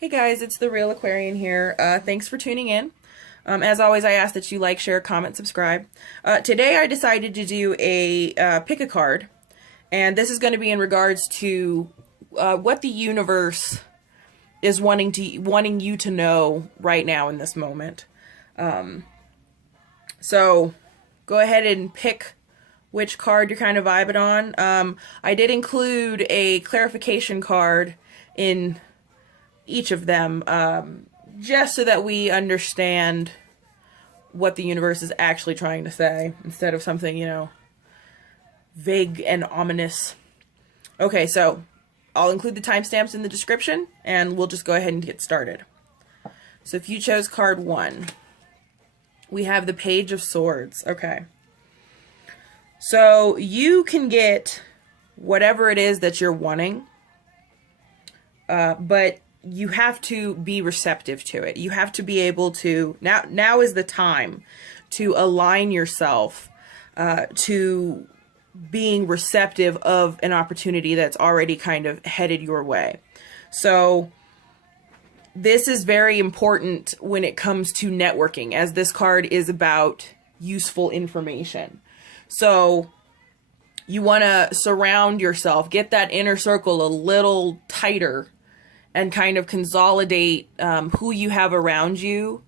Hey guys, it's the Real Aquarian here. Thanks for tuning in. As always, I ask that you like, share, comment, subscribe. Today I decided to do a pick a card, and this is going to be in regards to what the universe is wanting you to know right now in this moment. So go ahead and pick which card you're kind of vibing on. I did include a clarification card in each of them, just so that we understand what the universe is actually trying to say, instead of something, vague and ominous. Okay, so I'll include the timestamps in the description, and we'll just go ahead and get started. So if you chose card 1, we have the Page of Swords. Okay. So you can get whatever it is that you're wanting, but you have to be receptive to it. You have to be able to, now is the time to align yourself to being receptive of an opportunity that's already kind of headed your way. So this is very important when it comes to networking, as this card is about useful information. So you want to surround yourself, get that inner circle a little tighter, and kind of consolidate who you have around you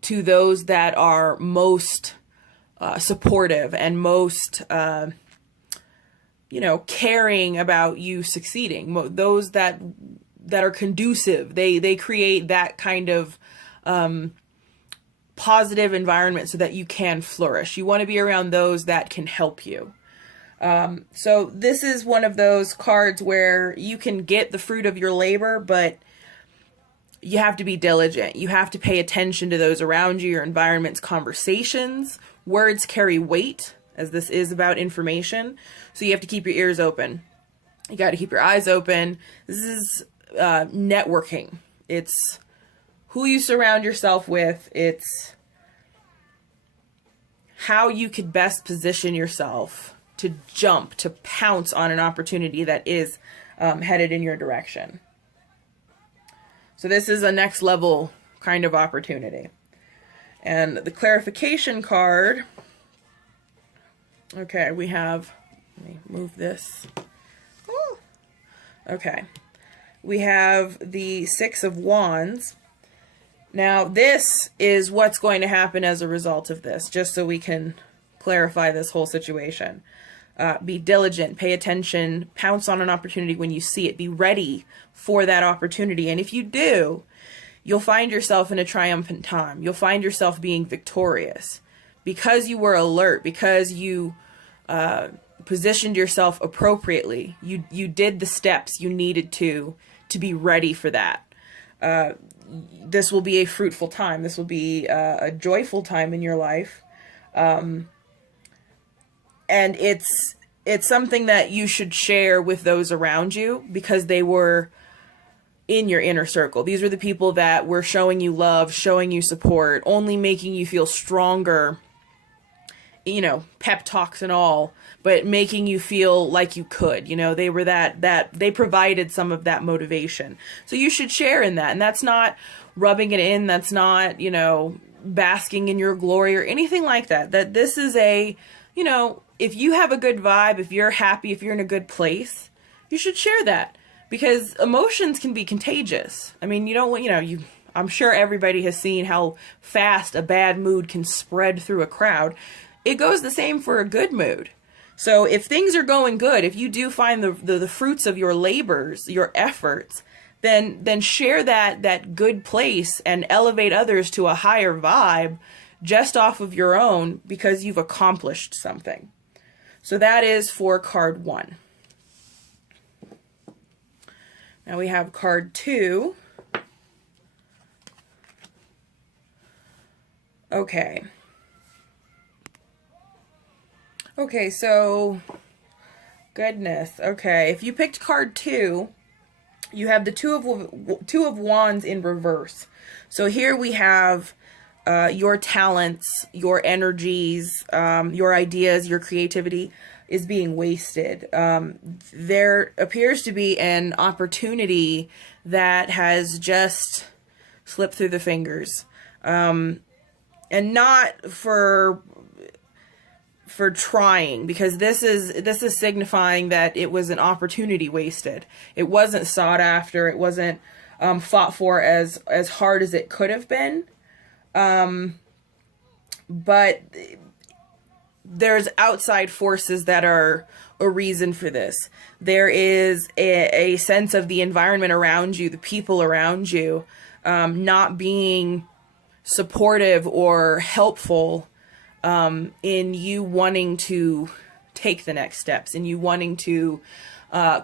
to those that are most supportive and most, caring about you succeeding. Those that are conducive. They create that kind of positive environment so that you can flourish. You want to be around those that can help you. So this is one of those cards where you can get the fruit of your labor, but you have to be diligent. You have to pay attention to those around you, your environment's conversations. Words carry weight, as this is about information. So you have to keep your ears open. You got to keep your eyes open. This is networking. It's who you surround yourself with. It's how you could best position yourself to jump, to pounce on an opportunity that is headed in your direction. So this is a next level kind of opportunity. And the clarification card, okay, we have, let me move this. Ooh. Okay, we have the Six of Wands. Now this is what's going to happen as a result of this, just so we can clarify this whole situation. Be diligent, pay attention, pounce on an opportunity when you see it, be ready for that opportunity. And if you do, you'll find yourself in a triumphant time. You'll find yourself being victorious because you were alert, because you positioned yourself appropriately. You did the steps you needed to be ready for that. This will be a fruitful time. This will be a joyful time in your life. And it's something that you should share with those around you, because they were in your inner circle. These are the people that were showing you love, showing you support, only making you feel stronger, pep talks and all, but making you feel like you could. They were that they provided some of that motivation. So you should share in that. And that's not rubbing it in. That's not, basking in your glory or anything like that. That this is a, if you have a good vibe, if you're happy, if you're in a good place, you should share that, because emotions can be contagious. I mean, I'm sure everybody has seen how fast a bad mood can spread through a crowd. It goes the same for a good mood. So if things are going good, if you do find the fruits of your labors, your efforts, then share that good place and elevate others to a higher vibe just off of your own, because you've accomplished something. So that is for card 1. Now we have card 2. Okay. Okay, so goodness. Okay, if you picked card 2, you have the Two of Wands in reverse. So here we have your talents, your energies, your ideas, your creativity is being wasted. There appears to be an opportunity that has just slipped through the fingers. And not for trying, because this is signifying that it was an opportunity wasted. It wasn't sought after. It wasn't fought for as hard as it could have been. But there's outside forces that are a reason for this. There is a sense of the environment around you, the people around you, not being supportive or helpful in you wanting to take the next steps, in you wanting to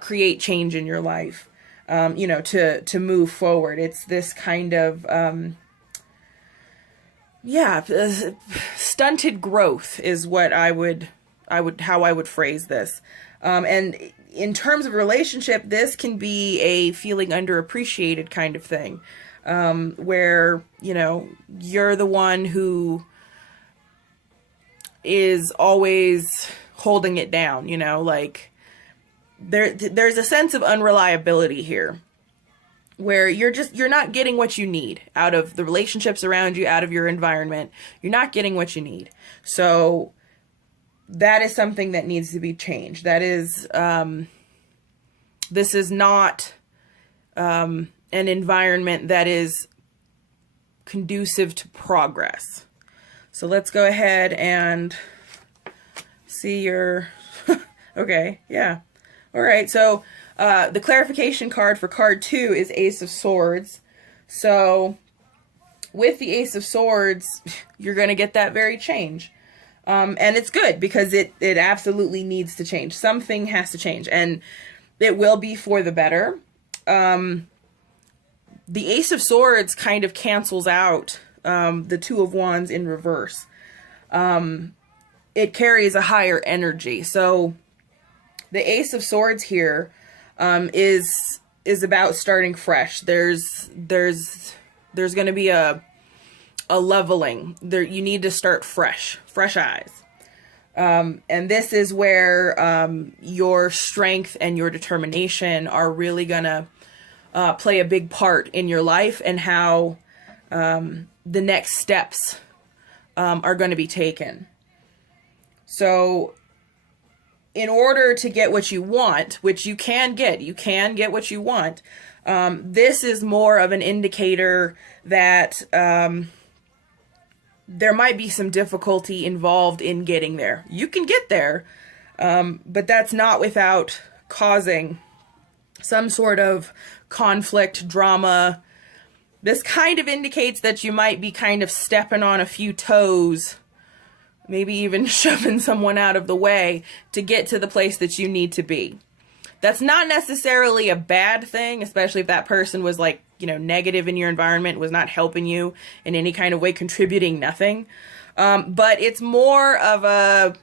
create change in your life, to move forward. It's this kind of stunted growth is what how I would phrase this. And in terms of relationship, this can be a feeling underappreciated kind of thing, where, you're the one who is always holding it down, like there's a sense of unreliability here, where you're not getting what you need out of the relationships around you, out of your environment. You're not getting what you need. So that is something that needs to be changed. That is, this is not an environment that is conducive to progress. So let's go ahead and see your, okay, yeah. All right, so the clarification card for card 2 is Ace of Swords. So with the Ace of Swords, you're going to get that very change. And it's good, because it absolutely needs to change. Something has to change, and it will be for the better. The Ace of Swords kind of cancels out the Two of Wands in reverse. It carries a higher energy. So the Ace of Swords here is about starting fresh. There's going to be a leveling. You need to start fresh eyes. And this is where your strength and your determination are really going to play a big part in your life, and how the next steps are going to be taken. So in order to get what you want, which you can get what you want, this is more of an indicator that there might be some difficulty involved in getting there. You can get there, but that's not without causing some sort of conflict, drama. This kind of indicates that you might be kind of stepping on a few toes, maybe even shoving someone out of the way to get to the place that you need to be. That's not necessarily a bad thing, especially if that person was like, negative in your environment, was not helping you in any kind of way, contributing nothing. But it's more of a,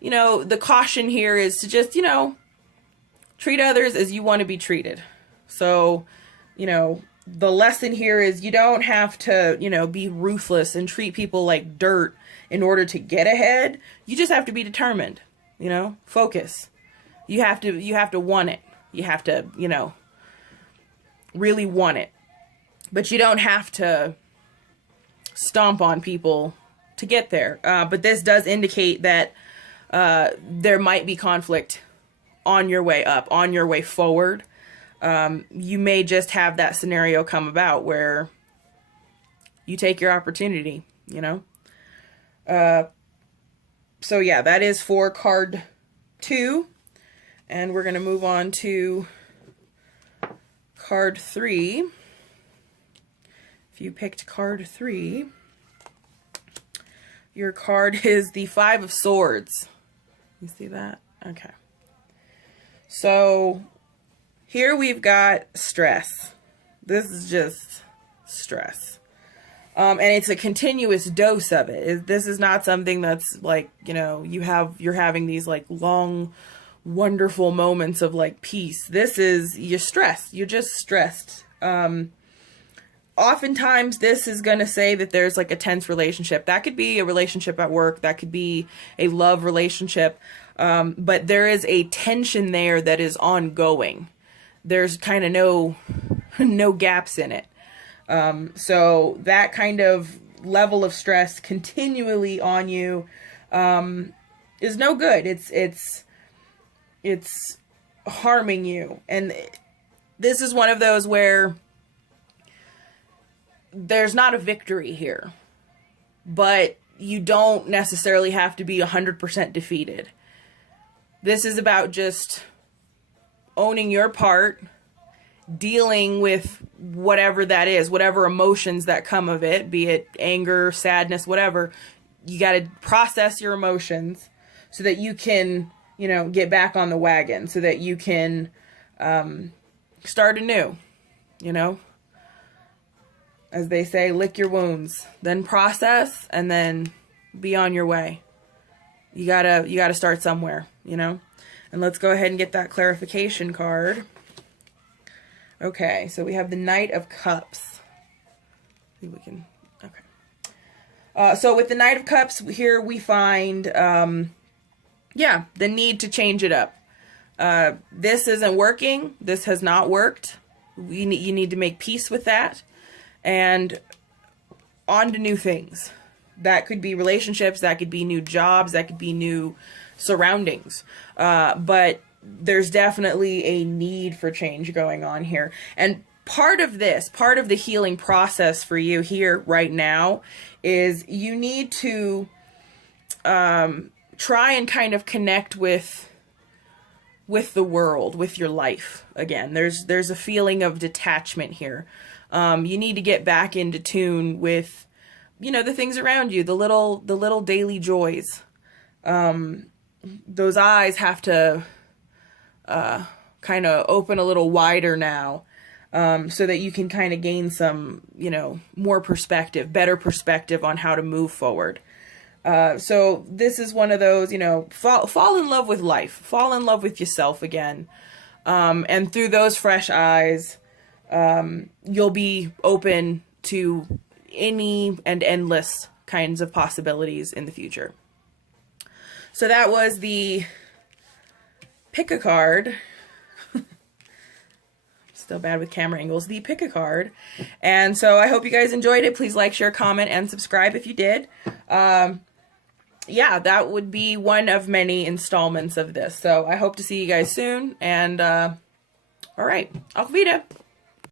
the caution here is to just, treat others as you want to be treated. So, the lesson here is you don't have to, be ruthless and treat people like dirt in order to get ahead. You just have to be determined, focus. You have to want it. You have to, really want it. But you don't have to stomp on people to get there. But this does indicate that there might be conflict on your way up, on your way forward. You may just have that scenario come about where you take your opportunity, So yeah, that is for card 2. And we're going to move on to card 3. If you picked card 3, your card is the Five of Swords. You see that? Okay. So here we've got stress. This is just stress. And it's a continuous dose of it. This is not something that's like, you're having these like long, wonderful moments of like peace. This is, you're stressed. You're just stressed. Oftentimes this is going to say that there's like a tense relationship. That could be a relationship at work. That could be a love relationship. But there is a tension there that is ongoing. There's kind of no no gaps in it. So that kind of level of stress continually on you is no good. It's harming you. And this is one of those where there's not a victory here, but you don't necessarily have to be 100% defeated. This is about just owning your part, dealing with whatever that is, whatever emotions that come of it, be it anger, sadness, whatever. You got to process your emotions so that you can, you know, get back on the wagon, so that you can start anew, you know. As they say, lick your wounds, then process, and then be on your way. You gotta start somewhere, you know. And let's go ahead and get that clarification card. Okay, so we have the Knight of Cups. See if we can. Okay. So with the Knight of Cups here, we find, yeah, the need to change it up. This isn't working. This has not worked. You need to make peace with that. And on to new things. That could be relationships, that could be new jobs, that could be new surroundings. But there's definitely a need for change going on here. And part of the healing process for you here right now is you need to try and kind of connect with the world, with your life again. There's a feeling of detachment here. You need to get back into tune with, you know, the things around you, the little daily joys. Those eyes have to kind of open a little wider now, so that you can kind of gain some, you know, more perspective, better perspective on how to move forward. So this is one of those, you know, fall in love with life, fall in love with yourself again. And through those fresh eyes, you'll be open to any and endless kinds of possibilities in the future. So that was the pick a card. Still bad with camera angles. The pick a card. And so I hope you guys enjoyed it. Please like, share, comment, and subscribe if you did. Yeah, that would be one of many installments of this. So I hope to see you guys soon. And all right, auf Wiedersehen.